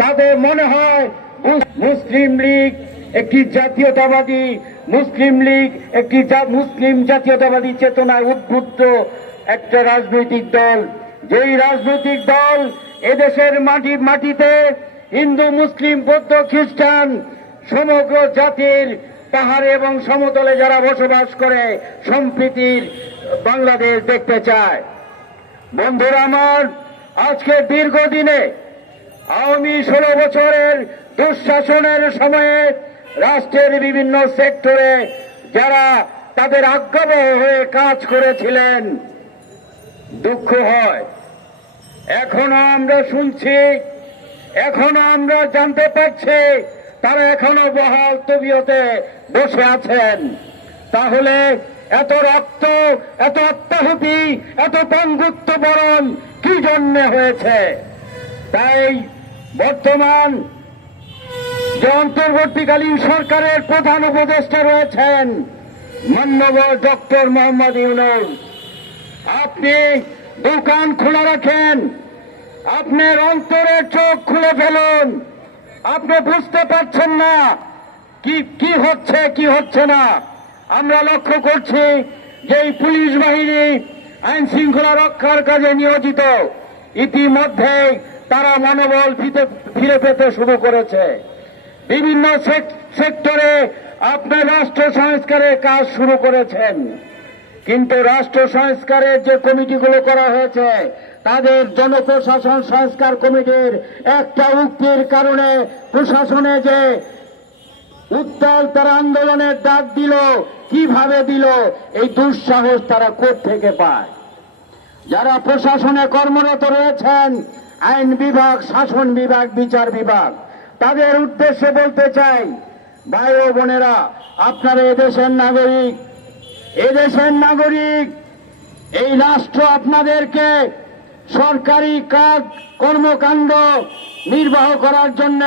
তাদের মনে হয় মুসলিম লীগ একটি জাতীয়তাবাদী, মুসলিম লীগ একটি মুসলিম জাতীয়তাবাদী চেতনায় উদ্বুদ্ধ একটা রাজনৈতিক দল। যেই রাজনৈতিক দল এদেশের মাটি মাটিতে হিন্দু, মুসলিম, বৌদ্ধ, খ্রিস্টান, সমগ্র জাতির পাহাড়ে এবং সমতলে যারা বসবাস করে সম্প্রীতির বাংলাদেশ দেখতে চায়। বন্ধুরা আমার, আজকে দীর্ঘদিনে আওয়ামী ষোলো বছরের দুঃশাসনের সময়ে রাষ্ট্রের বিভিন্ন সেক্টরে যারা তাদের আজ্ঞাবহ হয়ে কাজ করেছিলেন, দুঃখ হয়। এখনও আমরা শুনছি, এখনও আমরা জানতে পারছি, তারা এখনও বহাল তবিয়তে বসে আছেন। তাহলে এত রক্ত, এত আত্মাহুতি, এত পঙ্গুত্ব বরণ কি জন্যে হয়েছে? তাই বর্তমান যে অন্তর্বর্তীকালীন সরকারের প্রধান উপদেষ্টা রয়েছেন মান্যবর ডক্টর মোহাম্মদ ইউনুস। আপনি দোকান খোলা রাখেন, আপনার অন্তরের চোখ খুলে ফেলুন। আপনি বুঝতে পারছেন না কি কি হচ্ছে কি হচ্ছে না। আমরা লক্ষ্য করছি যে এই পুলিশ বাহিনী আইন শৃঙ্খলা রক্ষার কাজে নিয়োজিত। ইতিমধ্যে তারা মনোবল ফিরে পেতে শুরু করেছে। বিভিন্ন সেক- সেক্টরে আপনার রাষ্ট্র সংস্কারের কাজ শুরু করেছেন। কিন্তু রাষ্ট্র সংস্কারের যে কমিটিগুলো করা হয়েছে, তাদের জনপ্রশাসন সংস্কার কমিটির একটা উক্তির কারণে প্রশাসনে যে উত্তাল তারা আন্দোলনের ডাক দিল, কীভাবে দিল, এই দুঃসাহস তারা থেকে পায়? যারা প্রশাসনে কর্মরত রয়েছেন আইন বিভাগ, শাসন বিভাগ, বিচার বিভাগ। তাদের উদ্দেশ্যে বলতে চাই, ভাই ও বোনেরা, আপনারা এদেশের নাগরিক এদেশের নাগরিক, এই রাষ্ট্র আপনাদেরকে সরকারি কাজ, কর্মকাণ্ড নির্বাহ করার জন্য,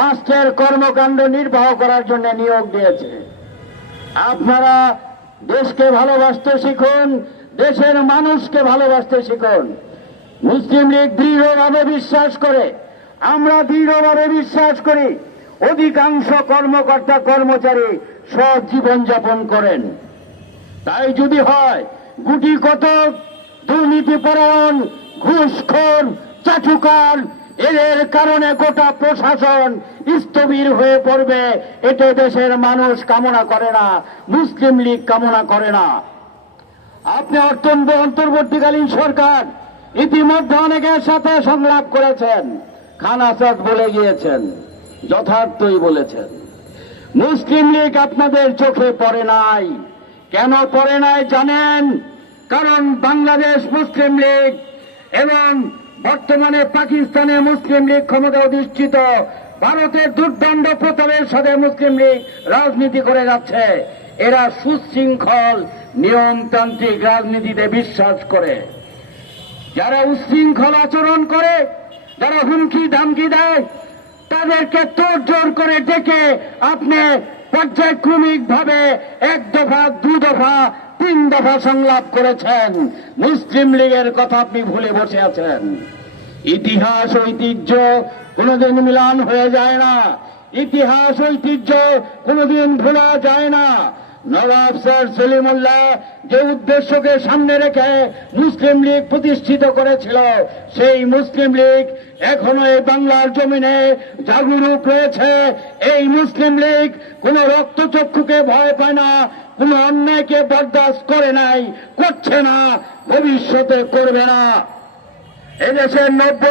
রাষ্ট্রের কর্মকাণ্ড নির্বাহ করার জন্য নিয়োগ দিয়েছে। আপনারা দেশকে ভালোবাসতে শিখুন, দেশের মানুষকে ভালোবাসতে শিখুন। মুসলিম লীগ দৃঢ়ভাবে বিশ্বাস করে, আমরা দৃঢ়ভাবে বিশ্বাস করি, অধিকাংশ কর্মকর্তা কর্মচারী সৎ জীবনযাপন করেন। তাই যদি হয়, গুটি কত দুর্নীতিপরায়ণ ঘুষখোর চাটুকার, এদের কারণে গোটা প্রশাসন স্থবির হয়ে পড়বে এটা দেশের মানুষ কামনা করে না, মুসলিম লীগ কামনা করে না। আপনি অত্যন্ত অন্তর্বর্তীকালীন সরকার ইতিমধ্যে অনেকের সাথে সংলাপ করেছেন। খান আসাদ বলে গিয়েছেন, যথার্থই বলেছেন। মুসলিম লীগ আপনাদের চোখে পড়ে নাই। কেন পড়ে নাই জানেন? কারণ বাংলাদেশ মুসলিম লীগ এবং বর্তমানে পাকিস্তানে মুসলিম লীগ ক্ষমতা অধিষ্ঠিত। ভারতের দুর্দণ্ড প্রতাপের সাথে মুসলিম লীগ রাজনীতি করে যাচ্ছে। এরা সুশৃঙ্খল, নিয়মতান্ত্রিক রাজনীতিতে বিশ্বাস করে। যারা উচ্ছৃঙ্খল আচরণ করে, যারা হুমকি ধামকি দেয়, তাদেরকে তোড়জোড় করে ডেকে আপনি পর্যায়ক্রমিক ভাবে এক দফা, দু দফা, তিন দফা সংলাপ করেছেন। মুসলিম লীগের কথা আপনি ভুলে বসে আছেন। ইতিহাস, ঐতিহ্য কোনোদিন মিলান হয়ে যায় না। ইতিহাস, ঐতিহ্য কোনোদিন ভোলা যায় না। নবাব স্যার সলিমুল্লাহ যে উদ্দেশ্যকে সামনে রেখে মুসলিম লীগ প্রতিষ্ঠিত করেছিল, সেই মুসলিম লীগ এখনও এই বাংলার জমিনে জাগরুক রয়েছে। এই মুসলিম লীগ কোন রক্তচক্ষুকে ভয় পায় না, কোন অন্যায়কে বরদাস্ত করে নাই, করছে না, ভবিষ্যতে করবে না। এদেশের নব্বই